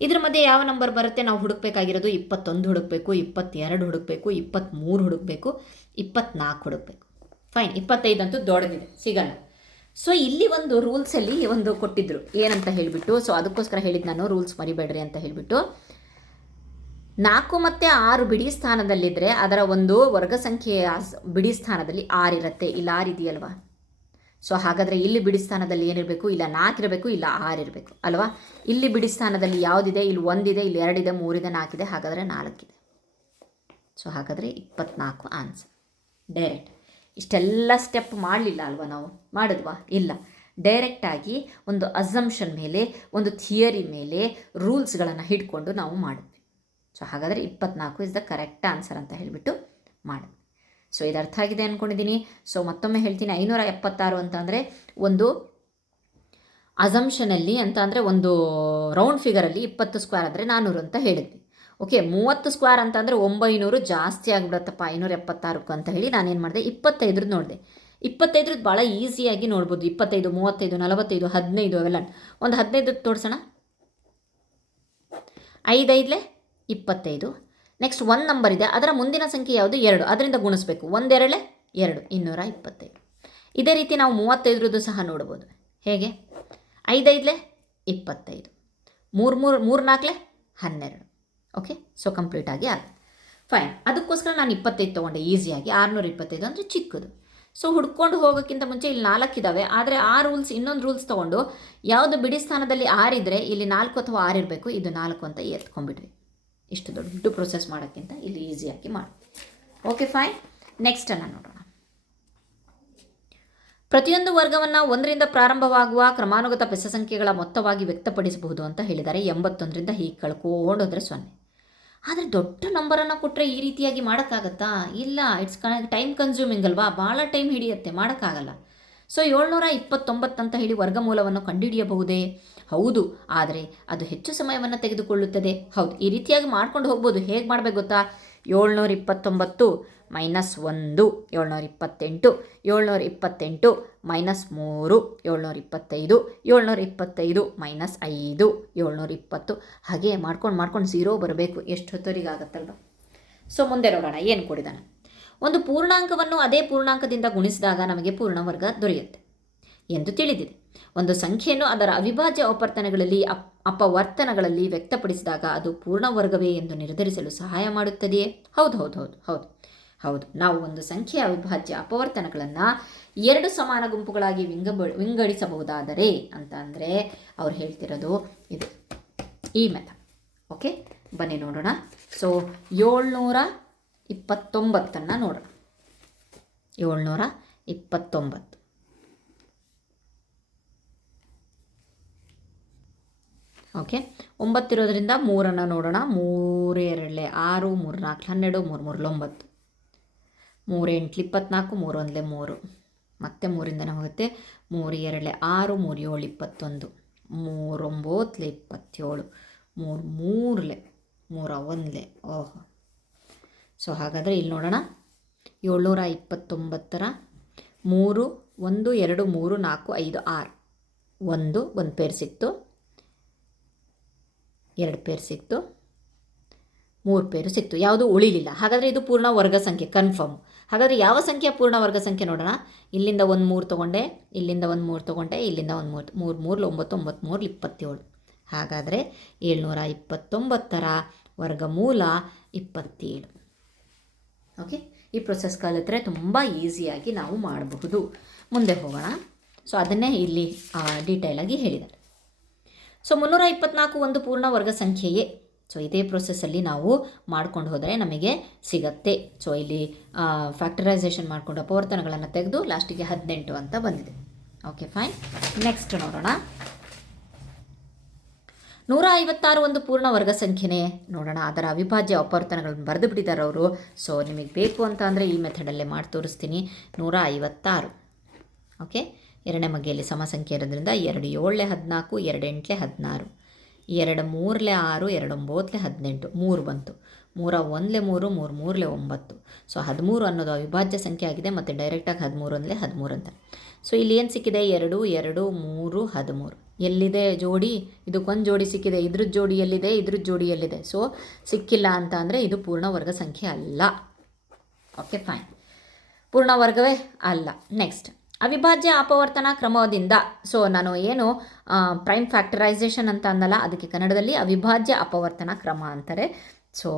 ಇದ್ರ ಮಧ್ಯೆ ಯಾವ ನಂಬರ್ ಬರುತ್ತೆ? ನಾವು ಹುಡುಕಬೇಕಾಗಿರೋದು 21 ಹುಡುಕಬೇಕು, 22 ಹುಡುಕಬೇಕು, 23 ಹುಡುಕಬೇಕು, 24 ಹುಡುಕಬೇಕು. ಫೈನ್. 25 ಅಂತೂ ದೊಡ್ಡದಿದೆ, ಸಿಗಲ್ಲ. ಸೊ ಇಲ್ಲಿ ಒಂದು ರೂಲ್ಸಲ್ಲಿ ಒಂದು ಕೊಟ್ಟಿದ್ದರು ಏನಂತ ಹೇಳಿಬಿಟ್ಟು, ಸೊ ಅದಕ್ಕೋಸ್ಕರ ಹೇಳಿದ್ದು ನಾನು ರೂಲ್ಸ್ ಮರಿಬೇಡ್ರಿ ಅಂತ ಹೇಳಿಬಿಟ್ಟು. 4 ಮತ್ತು 6 ಬಿಡಿ ಸ್ಥಾನದಲ್ಲಿದ್ದರೆ ಅದರ ಒಂದು ವರ್ಗ ಸಂಖ್ಯೆಯ ಬಿಡಿ ಸ್ಥಾನದಲ್ಲಿ 6 ಇರುತ್ತೆ. ಇಲ್ಲ 6 ಇದೆಯಲ್ವಾ. ಸೊ ಹಾಗಾದರೆ ಇಲ್ಲಿ ಬಿಡಿ ಸ್ಥಾನದಲ್ಲಿ ಏನಿರಬೇಕು? ಇಲ್ಲ 4 ಇರಬೇಕು, ಇಲ್ಲ 6 ಇರಬೇಕು ಅಲ್ವಾ. ಇಲ್ಲಿ ಬಿಡಿ ಸ್ಥಾನದಲ್ಲಿ ಯಾವುದಿದೆ? ಇಲ್ಲಿ 1 ಇದೆ, ಇಲ್ಲಿ 2 ಇದೆ, 3 ಇದೆ, 4 ಇದೆ. ಹಾಗಾದರೆ 4 ಇದೆ. ಸೊ ಹಾಗಾದರೆ 24 ಆನ್ಸರ್. ಡೈರೆಕ್ಟ್ ಇಷ್ಟೆಲ್ಲ ಸ್ಟೆಪ್ ಮಾಡಲಿಲ್ಲ ಅಲ್ವಾ ನಾವು? ಮಾಡಿದ್ವಾ? ಇಲ್ಲ. ಡೈರೆಕ್ಟಾಗಿ ಒಂದು ಅಸಂಪ್ಷನ್ ಮೇಲೆ, ಒಂದು ಥಿಯರಿ ಮೇಲೆ ರೂಲ್ಸ್ಗಳನ್ನು ಹಿಡ್ಕೊಂಡು ನಾವು ಮಾಡಿದ್ವಿ. ಸೊ ಹಾಗಾದರೆ 24 ಇಸ್ ದ ಕರೆಕ್ಟ್ ಆನ್ಸರ್ ಅಂತ ಹೇಳಿಬಿಟ್ಟು ಮಾಡಿ. ಸೊ ಇದು ಅರ್ಥ ಆಗಿದೆ ಅಂದ್ಕೊಂಡಿದ್ದೀನಿ. ಸೊ ಮತ್ತೊಮ್ಮೆ ಹೇಳ್ತೀನಿ, 576 ಅಂತ ಅಂದರೆ ಒಂದು ಅಸಂಪ್ಷನಲ್ಲಿ ಅಂತ ಅಂದರೆ ಒಂದು ರೌಂಡ್ ಫಿಗರಲ್ಲಿ 20 ಸ್ಕ್ವೇರ್ ಅಂದರೆ 400 ಅಂತ ಹೇಳಿದ್ವಿ. ಓಕೆ 30 ಸ್ಕ್ವೇರ್ ಅಂತಂದರೆ 900 ಜಾಸ್ತಿ ಆಗಿಬಿಡತ್ತಪ್ಪ 576 ಅಂತ ಹೇಳಿ ನಾನೇನು ಮಾಡಿದೆ 25 ನೋಡಿದೆ. 25 ಭಾಳ ಈಸಿಯಾಗಿ ನೋಡ್ಬೋದು. 25, 35, 45, 15 ಅವೆಲ್ಲ. ಒಂದು 15 ತೋರಿಸೋಣ. 5 25. ನೆಕ್ಸ್ಟ್ ಒಂದು ನಂಬರ್ ಇದೆ, ಅದರ ಮುಂದಿನ ಸಂಖ್ಯೆ ಯಾವುದು 2, ಅದರಿಂದ ಗುಣಿಸ್ಬೇಕು. 1 2 2, 225. ಇದೇ ರೀತಿ ನಾವು 35 ಸಹ ನೋಡ್ಬೋದು. ಹೇಗೆ? 5 5 25, 3 4 12. ಓಕೆ, ಸೊ ಕಂಪ್ಲೀಟಾಗಿ ಆಗ ಫೈನ್. ಅದಕ್ಕೋಸ್ಕರ ನಾನು 25 ತೊಗೊಂಡೆ ಈಸಿಯಾಗಿ. 625 ಅಂದರೆ ಚಿಕ್ಕದು. ಸೊ ಹುಡ್ಕೊಂಡು ಹೋಗೋಕ್ಕಿಂತ ಮುಂಚೆ ಇಲ್ಲಿ 4 ಇದ್ದಾವೆ, ಆದರೆ ಇನ್ನೊಂದು ರೂಲ್ಸ್ ತೊಗೊಂಡು ಯಾವುದು ಬಿಡಿ ಸ್ಥಾನದಲ್ಲಿ 6 ಇದ್ದರೆ ಇಲ್ಲಿ 4 ಅಥವಾ 6 ಇರಬೇಕು, ಇದು 4 ಅಂತ ಎತ್ಕೊಂಡ್ಬಿಟ್ವಿ. ಇಷ್ಟು ದೊಡ್ಡ ಪ್ರೊಸೆಸ್ ಮಾಡೋಕ್ಕಿಂತ ಇಲ್ಲಿ ಈಸಿಯಾಗಿ ಮಾಡಿ. Okay fine. ನೆಕ್ಸ್ಟನ್ನು ನೋಡೋಣ. ಪ್ರತಿಯೊಂದು ವರ್ಗವನ್ನು 1ರಿಂದ ಪ್ರಾರಂಭವಾಗುವ ಕ್ರಮಾನುಗತ ಬೆಸ ಸಂಖ್ಯೆಗಳ ಮೊತ್ತವಾಗಿ ವ್ಯಕ್ತಪಡಿಸಬಹುದು ಅಂತ ಹೇಳಿದ್ದಾರೆ. 81ರಿಂದ ಹೀಗೆ ಕಳ್ಕೊಂಡು ಹೋದರೆ 0. ಆದರೆ ದೊಡ್ಡ ನಂಬರನ್ನು ಕೊಟ್ಟರೆ ಈ ರೀತಿಯಾಗಿ ಮಾಡೋಕ್ಕಾಗತ್ತಾ? ಇಲ್ಲ, ಇಟ್ಸ್ ಟೈಮ್ ಕನ್ಸ್ಯೂಮಿಂಗ್ ಅಲ್ವಾ, ಭಾಳ ಟೈಮ್ ಹಿಡಿಯುತ್ತೆ, ಮಾಡೋಕ್ಕಾಗಲ್ಲ. ಸೊ 729 ಅಂತ ಹೇಳಿ ವರ್ಗಮೂಲವನ್ನು ಕಂಡುಹಿಡಿಯಬಹುದೇ? ಹೌದು, ಆದರೆ ಅದು ಹೆಚ್ಚು ಸಮಯವನ್ನು ತೆಗೆದುಕೊಳ್ಳುತ್ತದೆ. ಹೌದು, ಈ ರೀತಿಯಾಗಿ ಮಾಡ್ಕೊಂಡು ಹೋಗ್ಬೋದು. ಹೇಗೆ ಮಾಡಬೇಕು ಗೊತ್ತಾ? 729 -1, 728, 728 -3, 725, 725 -5, 720. ಹಾಗೆ ಮಾಡ್ಕೊಂಡು 0 ಬರಬೇಕು. ಎಷ್ಟು ಹೊತ್ತವರೆಗೆ ಆಗುತ್ತಲ್ವ? ಸೊ ಮುಂದೆ ನೋಡೋಣ ಏನು ಕೊಡಿದಾನೆ. ಒಂದು ಪೂರ್ಣಾಂಕವನ್ನು ಅದೇ ಪೂರ್ಣಾಂಕದಿಂದ ಗುಣಿಸಿದಾಗ ನಮಗೆ ಪೂರ್ಣವರ್ಗ ದೊರೆಯುತ್ತೆ ಎಂದು ತಿಳಿದಿದೆ. ಒಂದು ಸಂಖ್ಯೆಯನ್ನು ಅದರ ಅವಿಭಾಜ್ಯ ಅಪವರ್ತನಗಳಲ್ಲಿ ವ್ಯಕ್ತಪಡಿಸಿದಾಗ ಅದು ಪೂರ್ಣವರ್ಗವೇ ಎಂದು ನಿರ್ಧರಿಸಲು ಸಹಾಯ ಮಾಡುತ್ತದೆಯೇ? ಹೌದು. ನಾವು ಒಂದು ಸಂಖ್ಯೆಯ ಅವಿಭಾಜ್ಯ ಅಪವರ್ತನಗಳನ್ನು 2 ಸಮಾನ ಗುಂಪುಗಳಾಗಿ ವಿಂಗಡಿಸಬಹುದಾದರೆ ಅಂತ ಅಂದರೆ ಅವ್ರು ಹೇಳ್ತಿರೋದು ಇದು, ಈ ಮೆಥಡ್. ಓಕೆ, ಬನ್ನಿ ನೋಡೋಣ. ಸೊ 729 ನೋಡೋಣ. 729. ಓಕೆ, 9 ಇರೋದ್ರಿಂದ 3 ನೋಡೋಣ. 3 2 6, 3 4 12, 3 3 9, 3 8 24, 3 1 3, ಮತ್ತೆ 3ರಿಂದ ಹೋಗುತ್ತೆ. 3 2 6, 3 7 21, 3 9 27, 3 3 1. ಓಹೋ, ಸೊ ಹಾಗಾದರೆ ಇಲ್ಲಿ ನೋಡೋಣ. 729ರ 3 1 2 3 4 5 6, ಒಂದು ಪೇರ್ ಸಿಕ್ತು, 2 ಪೇರ್ ಸಿಕ್ತು, 3 ಪೇರು ಸಿಕ್ತು, ಯಾವುದು ಉಳಿಲಿಲ್ಲ. ಹಾಗಾದರೆ ಇದು ಪೂರ್ಣ ವರ್ಗ ಸಂಖ್ಯೆ ಕನ್ಫರ್ಮ್. ಹಾಗಾದರೆ ಯಾವ ಸಂಖ್ಯೆ ಪೂರ್ಣ ವರ್ಗ ಸಂಖ್ಯೆ ನೋಡೋಣ. ಇಲ್ಲಿಂದ 1 3 ತೊಗೊಂಡೆ, ಇಲ್ಲಿಂದ 1 3 ತೊಗೊಂಡೆ, ಇಲ್ಲಿಂದ 1 3 3 9 9 3 27. ಹಾಗಾದರೆ 729ರ ವರ್ಗಮೂಲ 27. ಓಕೆ, ಈ ಪ್ರೊಸೆಸ್ ಕಲಿತ್ರೆ ತುಂಬ ಈಸಿಯಾಗಿ ನಾವು ಮಾಡಬಹುದು. ಮುಂದೆ ಹೋಗೋಣ. ಸೊ ಅದನ್ನೇ ಇಲ್ಲಿ ಡೀಟೇಲಾಗಿ ಹೇಳಿದ್ದಾರೆ. ಸೊ 324 ಒಂದು ಪೂರ್ಣ ವರ್ಗ ಸಂಖ್ಯೆಯೇ. ಸೊ ಇದೇ ಪ್ರೊಸೆಸ್ಸಲ್ಲಿ ನಾವು ಮಾಡ್ಕೊಂಡು ಹೋದರೆ ನಮಗೆ ಸಿಗತ್ತೆ. ಸೊ ಇಲ್ಲಿ ಫ್ಯಾಕ್ಟರೈಸೇಷನ್ ಮಾಡಿಕೊಂಡು ಅಪವರ್ತನಗಳನ್ನು ತೆಗೆದು ಲಾಸ್ಟಿಗೆ 18 ಅಂತ ಬಂದಿದೆ. Okay fine. ನೆಕ್ಸ್ಟ್ ನೋಡೋಣ. 156 ಒಂದು ಪೂರ್ಣ ವರ್ಗ ಸಂಖ್ಯೆನೇ. ನೋಡೋಣ, ಅದರ ಅವಿಭಾಜ್ಯ ಅಪವರ್ತನಗಳನ್ನು ಬರೆದು ಬಿಟ್ಟಿದ್ದಾರೆ ಅವರು. ಸೊ ನಿಮಗೆ ಬೇಕು ಅಂತ ಅಂದರೆ ಈ ಮೆಥಡಲ್ಲೇ ಮಾಡಿ ತೋರಿಸ್ತೀನಿ. 156. ಓಕೆ, 2ನೇ ಮಗ್ಗೆಯಲ್ಲಿ ಸಮ ಸಂಖ್ಯೆ ಇರೋದ್ರಿಂದ 2 7 14, 2 8 16, 2 3 6, 2 9 18, 3 ಬಂತು. 3 1 3, 3 3 9. ಸೊ 13 ಅನ್ನೋದು ಅವಿಭಾಜ್ಯ ಸಂಖ್ಯೆ ಆಗಿದೆ ಮತ್ತು ಡೈರೆಕ್ಟಾಗಿ 13 13 ಅಂತ. ಸೊ ಇಲ್ಲಿ ಏನು ಸಿಕ್ಕಿದೆ? 2 2 3 13. ಎಲ್ಲಿದೆ ಜೋಡಿ? ಇದಕ್ಕೊಂದು ಜೋಡಿ ಸಿಕ್ಕಿದೆ. ಇದ್ರದ್ದು ಜೋಡಿ ಎಲ್ಲಿದೆ? ಇದ್ರದ್ದು ಜೋಡಿ ಎಲ್ಲಿದೆ? ಸೊ ಸಿಕ್ಕಿಲ್ಲ ಅಂತ ಅಂದರೆ ಇದು ಪೂರ್ಣ ವರ್ಗ ಸಂಖ್ಯೆ ಅಲ್ಲ. ಓಕೆ ಫೈನ್, ಪೂರ್ಣ ವರ್ಗವೇ ಅಲ್ಲ. ನೆಕ್ಸ್ಟ್, ಅವಿಭಾಜ್ಯ ಅಪವರ್ತನ ಕ್ರಮದಿಂದ. ಸೊ ನಾನು ಏನು ಪ್ರೈಮ್ ಫ್ಯಾಕ್ಟರೈಸೇಷನ್ ಅಂತ ಅನ್ನಲ್ಲ, ಅದಕ್ಕೆ ಕನ್ನಡದಲ್ಲಿ ಅವಿಭಾಜ್ಯ ಅಪವರ್ತನ ಕ್ರಮ ಅಂತಾರೆ. ಸೊ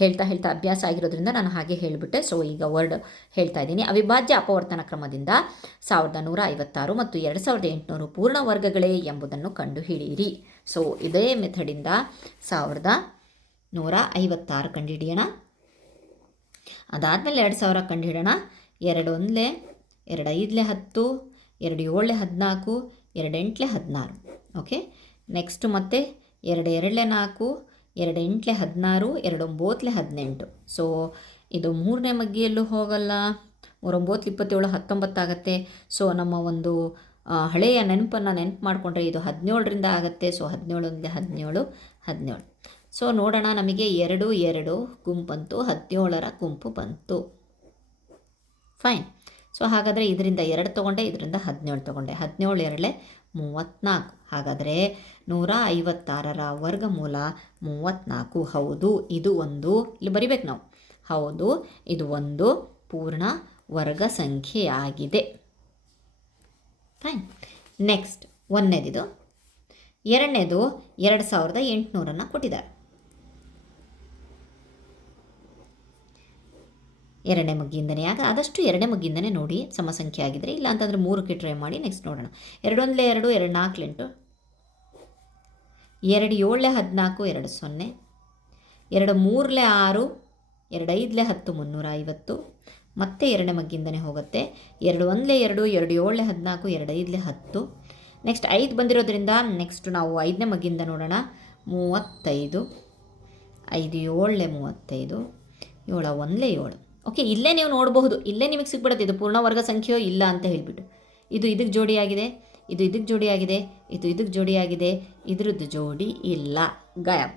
ಹೇಳ್ತಾ ಅಭ್ಯಾಸ ಆಗಿರೋದ್ರಿಂದ ನಾನು ಹಾಗೆ ಹೇಳಿಬಿಟ್ಟೆ. ಸೊ ಈಗ ವರ್ಡ್ ಹೇಳ್ತಾ ಇದ್ದೀನಿ. ಅವಿಭಾಜ್ಯ ಅಪವರ್ತನ ಕ್ರಮದಿಂದ 1156 ಮತ್ತು 2800 ಪೂರ್ಣ ವರ್ಗಗಳೇ ಎಂಬುದನ್ನು ಕಂಡುಹಿಡಿಯಿರಿ. ಸೊ ಇದೇ ಮೆಥಡಿಂದ 1156 ಕಂಡುಹಿಡಿಯೋಣ. ಅದಾದಮೇಲೆ 2000 ಕಂಡುಹಿಡೋಣ. 2 1 2 5 10, 2 7 14, 2 8 16. ಓಕೆ, ನೆಕ್ಸ್ಟ್ ಮತ್ತೆ 2 2 4, 2 8 16, 2 9 18. ಸೊ ಇದು 3ನೇ ಮಗ್ಗಿಯಲ್ಲೂ ಹೋಗಲ್ಲ. 3 9 27 19 ಆಗುತ್ತೆ. ಸೊ ನಮ್ಮ ಒಂದು ಹಳೆಯ ನೆನಪು ಮಾಡಿಕೊಂಡ್ರೆ ಇದು 17ರಿಂದ ಆಗುತ್ತೆ. ಸೊ 17 17, 17. ಸೊ ನೋಡೋಣ, ನಮಗೆ 2 2 ಗುಂಪಂತು 17ರ ಗುಂಪು ಬಂತು. ಫೈನ್. ಸೊ ಹಾಗಾದರೆ ಇದರಿಂದ 2 ತೊಗೊಂಡೆ, ಇದರಿಂದ 17 ತೊಗೊಂಡೆ. 17 2 34. ಹಾಗಾದರೆ 156ರ ವರ್ಗಮೂಲ 34. ಹೌದು, ಇದು ಒಂದು, ಇಲ್ಲಿ ಬರಿಬೇಕು ನಾವು. ಹೌದು, ಇದು ಒಂದು ಪೂರ್ಣ ವರ್ಗ ಸಂಖ್ಯೆಯಾಗಿದೆ. ಫೈನ್. ನೆಕ್ಸ್ಟ್, ಒಂದನೇದಿದು. ಎರಡನೇದು 2800 ಕೊಟ್ಟಿದ್ದಾರೆ. ಎರಡನೇ ಮಗ್ಗಿಂದನೇ, ಆದಷ್ಟು ಎರಡನೇ ಮಗ್ಗಿಂದನೇ ನೋಡಿ, ಸಮಸಂಖ್ಯೆ ಆಗಿದ್ರೆ. ಇಲ್ಲ ಅಂತಂದರೆ 3ಕ್ಕೆ ಟ್ರೈ ಮಾಡಿ. ನೆಕ್ಸ್ಟ್ ನೋಡೋಣ. 2 1 2 2 4 8, 2 7 14, 2 0, 2 3 6, 2 5 10 350. ಮತ್ತೆ ಎರಡನೇ ಮಗ್ಗಿಂದನೇ ಹೋಗುತ್ತೆ. 2 1 2 2 7 14, 2 5 10. ನೆಕ್ಸ್ಟ್ 5 ಬಂದಿರೋದ್ರಿಂದ ನೆಕ್ಸ್ಟ್ ನಾವು 5ನೇ ಮಗ್ಗಿಂದ ನೋಡೋಣ. 35, 5 7 35, 7 1 7. ಓಕೆ, ಇಲ್ಲೇ ನೀವು ನೋಡಬಹುದು, ಇಲ್ಲೇ ನಿಮಗೆ ಸಿಗ್ಬಿಡುತ್ತೆ ಇದು ಪೂರ್ಣವರ್ಗ ಸಂಖ್ಯೆಯೋ ಇಲ್ಲ ಅಂತ ಹೇಳಿಬಿಟ್ಟು. ಇದು ಇದಕ್ಕೆ ಜೋಡಿಯಾಗಿದೆ, ಇದು ಇದಕ್ಕೆ ಜೋಡಿಯಾಗಿದೆ, ಇದು ಇದಕ್ಕೆ ಜೋಡಿಯಾಗಿದೆ, ಇದ್ರದ್ದು ಜೋಡಿ ಇಲ್ಲ, ಗಾಯಬ್.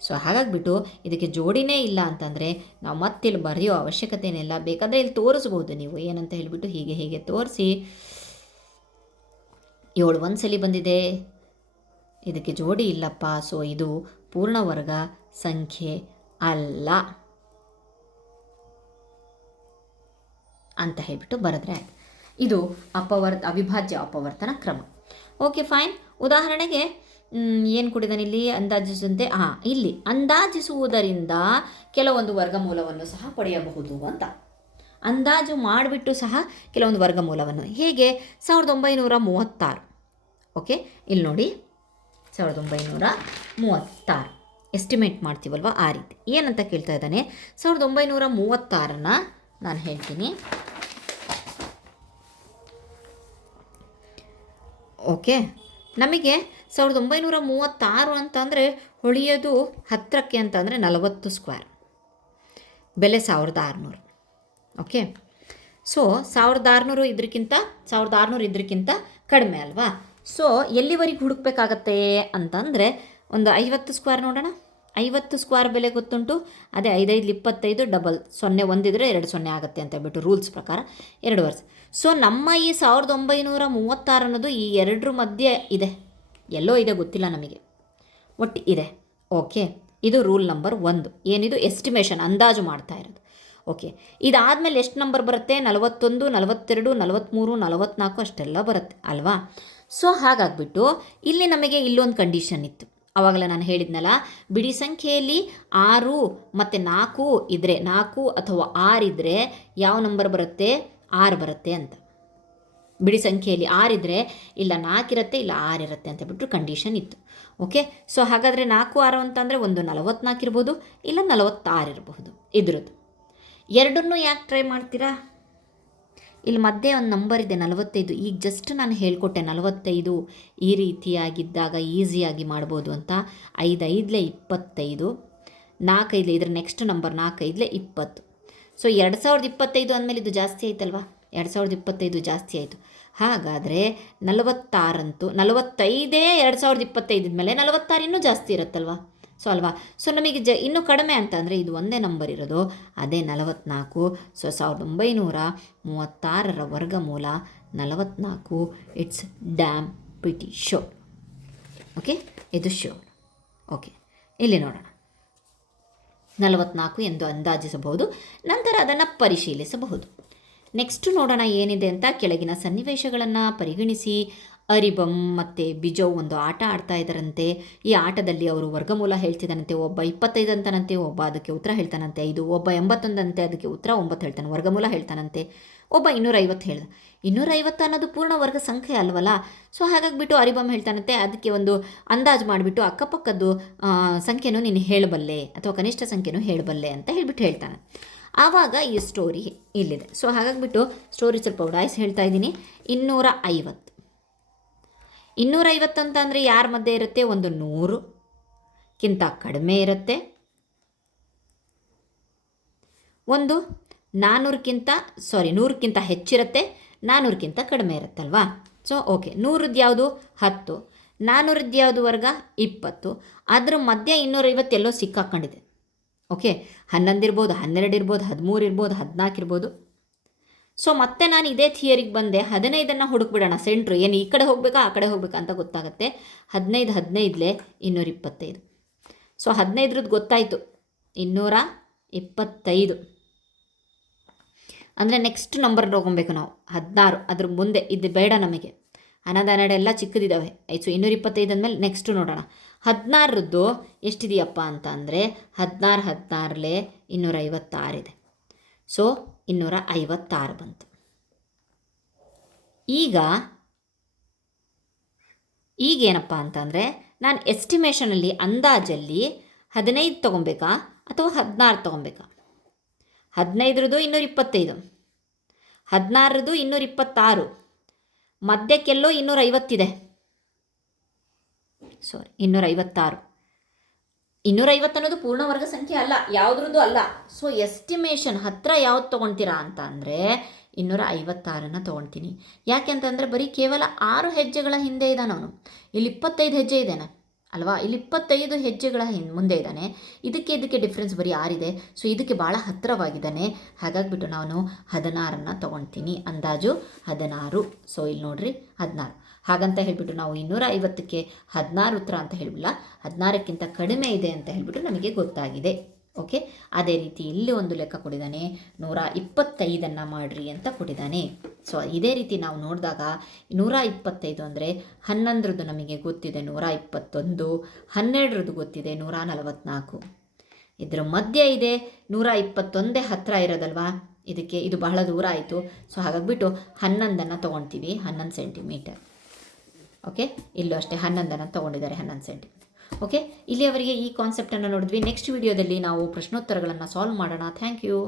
ಸೊ ಹಾಗಾಗಿಬಿಟ್ಟು ಇದಕ್ಕೆ ಜೋಡಿನೇ ಇಲ್ಲ ಅಂತಂದರೆ ನಾವು ಮತ್ತಿಲ್ಲಿ ಬರೆಯೋ ಅವಶ್ಯಕತೆಯೇ. ಬೇಕಾದರೆ ಇಲ್ಲಿ ತೋರಿಸ್ಬೋದು ನೀವು ಏನಂತ ಹೇಳಿಬಿಟ್ಟು. ಹೀಗೆ ತೋರಿಸಿ 7 ಒಂದ್ಸಲಿ ಬಂದಿದೆ, ಇದಕ್ಕೆ ಜೋಡಿ ಇಲ್ಲಪ್ಪ, ಸೊ ಇದು ಪೂರ್ಣವರ್ಗ ಸಂಖ್ಯೆ ಅಲ್ಲ ಅಂತ ಹೇಳಿಬಿಟ್ಟು ಬರೆದ್ರೆ ಆಯ್ತು. ಇದು ಅವಿಭಾಜ್ಯ ಅಪವರ್ತನ ಕ್ರಮ. Okay, fine. ಉದಾಹರಣೆಗೆ ಏನು ಕೊಟ್ಟಿದ್ದಾನೆ ಇಲ್ಲಿ? ಅಂದಾಜಿಸುವಂತೆ. ಇಲ್ಲಿ ಅಂದಾಜಿಸುವುದರಿಂದ ಕೆಲವೊಂದು ವರ್ಗಮೂಲವನ್ನು ಸಹ ಪಡೆಯಬಹುದು ಅಂತ. ಅಂದಾಜು ಮಾಡಿಬಿಟ್ಟು ಸಹ ಕೆಲವೊಂದು ವರ್ಗಮೂಲವನ್ನು. ಹೇಗೆ? 1936. ಓಕೆ, ಇಲ್ಲಿ ನೋಡಿ, 1936 ಎಸ್ಟಿಮೇಟ್ ಮಾಡ್ತೀವಲ್ವ, ಆ ರೀತಿ. ಏನಂತ ಕೇಳ್ತಾ ಇದ್ದಾನೆ? 1936ನ್ನ ನಾನು ಹೇಳ್ತೀನಿ. ಓಕೆ, ನಮಗೆ 1936 ಅಂತಂದರೆ ಹೊಳೆಯೋದು ಹತ್ತಿರಕ್ಕೆ ಅಂತಂದರೆ 40 ಸ್ಕ್ವೇರ್, ಬೆಲೆ 1600. ಓಕೆ, ಸೊ 1600 ಇದಕ್ಕಿಂತ ಕಡಿಮೆ ಅಲ್ವಾ? ಸೊ ಎಲ್ಲಿವರೆಗೆ ಹುಡುಕ್ಬೇಕಾಗತ್ತೆ ಅಂತಂದರೆ ಒಂದು 50 ಸ್ಕ್ವೇರ್ ನೋಡೋಣ. 50 ಸ್ಕ್ವೇರ್ ಬೆಲೆ ಗೊತ್ತುಂಟು, ಅದೇ 5 5 25, ಡಬಲ್ 0 ಒಂದಿದ್ರೆ 2 0 ಆಗುತ್ತೆ ಅಂತ ಹೇಳ್ಬಿಟ್ಟು ರೂಲ್ಸ್ ಪ್ರಕಾರ 2 ವರ್ಷ. ಸೊ ನಮ್ಮ ಈ 1936 ಅನ್ನೋದು ಈ ಎರಡರ ಮಧ್ಯೆ ಇದೆ, ಎಲ್ಲೋ ಇದೆ ಗೊತ್ತಿಲ್ಲ ನಮಗೆ, ಒಟ್ಟು ಇದೆ. ಓಕೆ, ಇದು ರೂಲ್ ನಂಬರ್ 1. ಏನಿದು? ಎಸ್ಟಿಮೇಷನ್, ಅಂದಾಜು ಮಾಡ್ತಾ ಇರೋದು. ಓಕೆ, ಇದಾದಮೇಲೆ ಎಷ್ಟು ನಂಬರ್ ಬರುತ್ತೆ? 41, 42, 43, 44 ಅಷ್ಟೆಲ್ಲ ಬರುತ್ತೆ ಅಲ್ವಾ? ಸೊ ಹಾಗಾಗ್ಬಿಟ್ಟು ಇಲ್ಲಿ ನಮಗೆ ಇಲ್ಲೊಂದು ಕಂಡೀಷನ್ ಇತ್ತು. ಆವಾಗಲೇ ನಾನು ಹೇಳಿದ್ನಲ್ಲ, ಬಿಡಿ ಸಂಖ್ಯೆಯಲ್ಲಿ 6 ಮತ್ತು 4 ಇದ್ದರೆ, 4 ಅಥವಾ 6 ಇದ್ದರೆ ಯಾವ ನಂಬರ್ ಬರುತ್ತೆ? 6 ಬರುತ್ತೆ ಅಂತ. ಬಿಡಿ ಸಂಖ್ಯೆಯಲ್ಲಿ 6 ಇದ್ದರೆ ಇಲ್ಲ 4 ಇರುತ್ತೆ, ಇಲ್ಲ 6 ಇರುತ್ತೆ ಅಂತ ಬಿಟ್ಟು ಕಂಡೀಷನ್ ಇತ್ತು. ಓಕೆ, ಸೊ ಹಾಗಾದರೆ 4 6 ಅಂತಂದರೆ ಒಂದು 44 ಇರ್ಬೋದು, ಇಲ್ಲ 46 ಇರಬಹುದು ಇದ್ರದ್ದು. ಎರಡನ್ನೂ ಯಾಕೆ ಟ್ರೈ ಮಾಡ್ತೀರಾ? ಇಲ್ಲಿ ಮಧ್ಯೆ ಒಂದು ನಂಬರ್ ಇದೆ 45. ಈಗ ಜಸ್ಟ್ ನಾನು ಹೇಳ್ಕೊಟ್ಟೆ 45 ಈ ರೀತಿಯಾಗಿದ್ದಾಗ ಈಸಿಯಾಗಿ ಮಾಡ್ಬೋದು ಅಂತ. 5 5 25, 4 5 ಇದರ ನೆಕ್ಸ್ಟ್ ನಂಬರ್ 4 5 20. ಸೊ 2025 ಅಂದಮೇಲೆ ಇದು ಜಾಸ್ತಿ ಆಯ್ತಲ್ವಾ? 2025 ಜಾಸ್ತಿ ಆಯಿತು. ಹಾಗಾದರೆ 46 ಅಂತೂ 45 2025 ಮೇಲೆ 46 ಇನ್ನೂ ಜಾಸ್ತಿ ಇರುತ್ತಲ್ವ? ಸೊ ಅಲ್ವಾ? ಸೊ ನಮಗೆ ಇನ್ನೂ ಕಡಿಮೆ ಅಂತ ಅಂದರೆ ಇದು ಒಂದೇ ನಂಬರ್ ಇರೋದು, ಅದೇ 44. ಸೊ 1936ರ ವರ್ಗಮೂಲ 44. It's dam pretty sure. Okay, ಇದು ಶೋರ್. ಓಕೆ, ಇಲ್ಲಿ ನೋಡೋಣ. 44 ಎಂದು ಅಂದಾಜಿಸಬಹುದು, ನಂತರ ಅದನ್ನು ಪರಿಶೀಲಿಸಬಹುದು. ನೆಕ್ಸ್ಟ್ ನೋಡೋಣ ಏನಿದೆ ಅಂತ. ಕೆಳಗಿನ ಸನ್ನಿವೇಶಗಳನ್ನು ಪರಿಗಣಿಸಿ. ಅರಿಬಮ್ ಮತ್ತು ಬಿಜೋ ಒಂದು ಆಟ ಆಡ್ತಾ ಇದ್ದಾರಂತೆ. ಈ ಆಟದಲ್ಲಿ ಅವರು ವರ್ಗಮೂಲ ಹೇಳ್ತಿದ್ದಾನಂತೆ. ಒಬ್ಬ 25 ಅಂತಾನಂತೆ, ಒಬ್ಬ ಅದಕ್ಕೆ ಉತ್ತರ ಹೇಳ್ತಾನಂತೆ 5. ಒಬ್ಬ 81 ಅಂತೆ, ಅದಕ್ಕೆ ಉತ್ತರ 9 ಹೇಳ್ತಾನೆ, ವರ್ಗಮೂಲ ಹೇಳ್ತಾನಂತೆ. ಒಬ್ಬ 250 ಹೇಳ್ದ. 250 ಅನ್ನೋದು ಪೂರ್ಣ ವರ್ಗ ಸಂಖ್ಯೆ ಅಲ್ವಲ್ಲ? ಸೊ ಹಾಗಾಗಿಬಿಟ್ಟು ಅರಿಬಮ್ ಹೇಳ್ತಾನಂತೆ, ಅದಕ್ಕೆ ಒಂದು ಅಂದಾಜು ಮಾಡಿಬಿಟ್ಟು ಅಕ್ಕಪಕ್ಕದ್ದು ಸಂಖ್ಯೆನೂ ನೀನು ಹೇಳಬಲ್ಲೆ ಅಥವಾ ಕನಿಷ್ಠ ಸಂಖ್ಯೆನೂ ಹೇಳಬಲ್ಲೆ ಅಂತ ಹೇಳ್ಬಿಟ್ಟು ಹೇಳ್ತಾನೆ. ಆವಾಗ ಈ ಸ್ಟೋರಿ ಇಲ್ಲಿದೆ. ಸೊ ಹಾಗಾಗಿಬಿಟ್ಟು ಸ್ಟೋರಿ ಸ್ವಲ್ಪ ಉಡಾಯಿಸಿ ಹೇಳ್ತಾ ಇದ್ದೀನಿ. 250 ಅಂತ ಅಂದರೆ ಯಾರ ಮಧ್ಯೆ ಇರುತ್ತೆ? ಒಂದು 100ಕ್ಕಿಂತ ಕಡಿಮೆ ಇರುತ್ತೆ, ಒಂದು 100ಕ್ಕಿಂತ ಹೆಚ್ಚಿರುತ್ತೆ, 400ಕ್ಕಿಂತ ಕಡಿಮೆ ಇರುತ್ತಲ್ವಾ? ಸೊ ಓಕೆ, 100ದ್ದು ಯಾವುದು? 10, 400 ಯಾವುದು ವರ್ಗ 20, ಅದ್ರ ಮಧ್ಯೆ 250 ಎಲ್ಲೋ ಸಿಕ್ಕಾಕೊಂಡಿದೆ. ಓಕೆ, 11 ಇರ್ಬೋದು, 12 ಇರ್ಬೋದು, 13 ಇರ್ಬೋದು, 14 ಇರ್ಬೋದು. ಸೊ ಮತ್ತೆ ನಾನು ಇದೇ ಥಿಯರಿಗೆ ಬಂದೆ, 15 ಹುಡುಕ್ಬಿಡೋಣ. ಸೆಂಟ್ರು ಏನು ಈ ಕಡೆ ಹೋಗಬೇಕಾ ಆ ಕಡೆ ಹೋಗ್ಬೇಕಾ ಅಂತ ಗೊತ್ತಾಗುತ್ತೆ. 15 225. ಸೊ 15ರದ್ದು ಗೊತ್ತಾಯಿತು, 225. ಅಂದರೆ ನೆಕ್ಸ್ಟ್ ನಂಬರ್ ತೊಗೊಬೇಕು ನಾವು, 16. ಅದ್ರ ಮುಂದೆ ಇದು ಬೇಡ ನಮಗೆ, 11 ಎಲ್ಲ ಚಿಕ್ಕದಿದ್ದಾವೆ. ಆಯ್ತು, 225 ಅಂದಮೇಲೆ ನೆಕ್ಸ್ಟು ನೋಡೋಣ. 16ರದ್ದು ಎಷ್ಟಿದೆಯಪ್ಪ ಅಂತ ಅಂದರೆ 16 256 ಇದೆ. ಸೊ 256 ಬಂತು. ಈಗೇನಪ್ಪ ಅಂತಂದರೆ ನಾನು ಎಸ್ಟಿಮೇಷನಲ್ಲಿ ಅಂದಾಜಲ್ಲಿ 15 ತೊಗೊಬೇಕಾ ಅಥವಾ 16 ತೊಗೊಬೇಕಾ? 15ರದ್ದು 225, 16ರದ್ದು 226, ಮಧ್ಯಕ್ಕೆಲ್ಲೋ 250 ಇದೆ. 256. 250 ಅನ್ನೋದು ಪೂರ್ಣವರ್ಗ ಸಂಖ್ಯೆ ಅಲ್ಲ, ಯಾವುದ್ರದ್ದು ಅಲ್ಲ. ಸೊ ಎಸ್ಟಿಮೇಷನ್ ಹತ್ತಿರ ಯಾವ್ದು ತೊಗೊಳ್ತೀರಾ ಅಂತ ಅಂದರೆ 256 ತೊಗೊಳ್ತೀನಿ. ಯಾಕೆಂತಂದರೆ ಬರೀ ಕೇವಲ 6 ಹೆಜ್ಜೆಗಳ ಹಿಂದೆ ಇದ್ದಾನೆ ಅವನು. ಇಲ್ಲಿ 25 ಹೆಜ್ಜೆ ಇದ್ದಾನೆ ಅಲ್ವಾ, ಇಲ್ಲಿ 25 ಹೆಜ್ಜೆಗಳ ಮುಂದೆ ಇದ್ದಾನೆ. ಇದಕ್ಕೆ ಡಿಫ್ರೆನ್ಸ್ ಬರೀ 6 ಇದೆ. ಸೊ ಇದಕ್ಕೆ ಭಾಳ ಹತ್ತಿರವಾಗಿದ್ದಾನೆ. ಹಾಗಾಗಿಬಿಟ್ಟು ನಾನು 16 ತೊಗೊಳ್ತೀನಿ, ಅಂದಾಜು 16. ಸೊ ಇಲ್ಲಿ ನೋಡ್ರಿ 16. ಹಾಗಂತ ಹೇಳಿಬಿಟ್ಟು ನಾವು 250ಕ್ಕೆ 16 ಉತ್ತರ ಅಂತ ಹೇಳಿಬಿಲ್ಲ, 16ಕ್ಕಿಂತ ಕಡಿಮೆ ಇದೆ ಅಂತ ಹೇಳಿಬಿಟ್ಟು ನಮಗೆ ಗೊತ್ತಾಗಿದೆ. ಓಕೆ, ಅದೇ ರೀತಿ ಇಲ್ಲಿ ಒಂದು ಲೆಕ್ಕ ಕೊಟ್ಟಿದ್ದಾನೆ, 125 ಮಾಡಿರಿ ಅಂತ ಕೊಟ್ಟಿದ್ದಾನೆ. ಸೊ ಇದೇ ರೀತಿ ನಾವು ನೋಡಿದಾಗ 125 ಅಂದರೆ 11ರದ್ದು ನಮಗೆ ಗೊತ್ತಿದೆ 121, 12ರದ್ದು ಗೊತ್ತಿದೆ 144. ಇದರ ಮಧ್ಯೆ ಇದೆ 121 ಹತ್ತಿರ ಇರೋದಲ್ವಾ, ಇದಕ್ಕೆ ಇದು ಬಹಳ ದೂರ ಆಯಿತು. ಸೊ ಹಾಗಾಗಿಬಿಟ್ಟು 11 ತೊಗೊಳ್ತೀವಿ, 11 ಸೆಂಟಿಮೀಟರ್. ಓಕೆ, ಇಲ್ಲೂ ಅಷ್ಟೇ 11 ತೊಗೊಂಡಿದ್ದಾರೆ, 11 ಸೆಂಟಿಮೀಟರ್. ಓಕೆ, ಇಲ್ಲಿಯವರೆಗೆ ಈ ಕಾನ್ಸೆಪ್ಟನ್ನು ನೋಡಿದ್ವಿ. ನೆಕ್ಸ್ಟ್ ವಿಡಿಯೋದಲ್ಲಿ ನಾವು ಪ್ರಶ್ನೋತ್ತರಗಳನ್ನು ಸಾಲ್ವ್ ಮಾಡೋಣ. Thank you.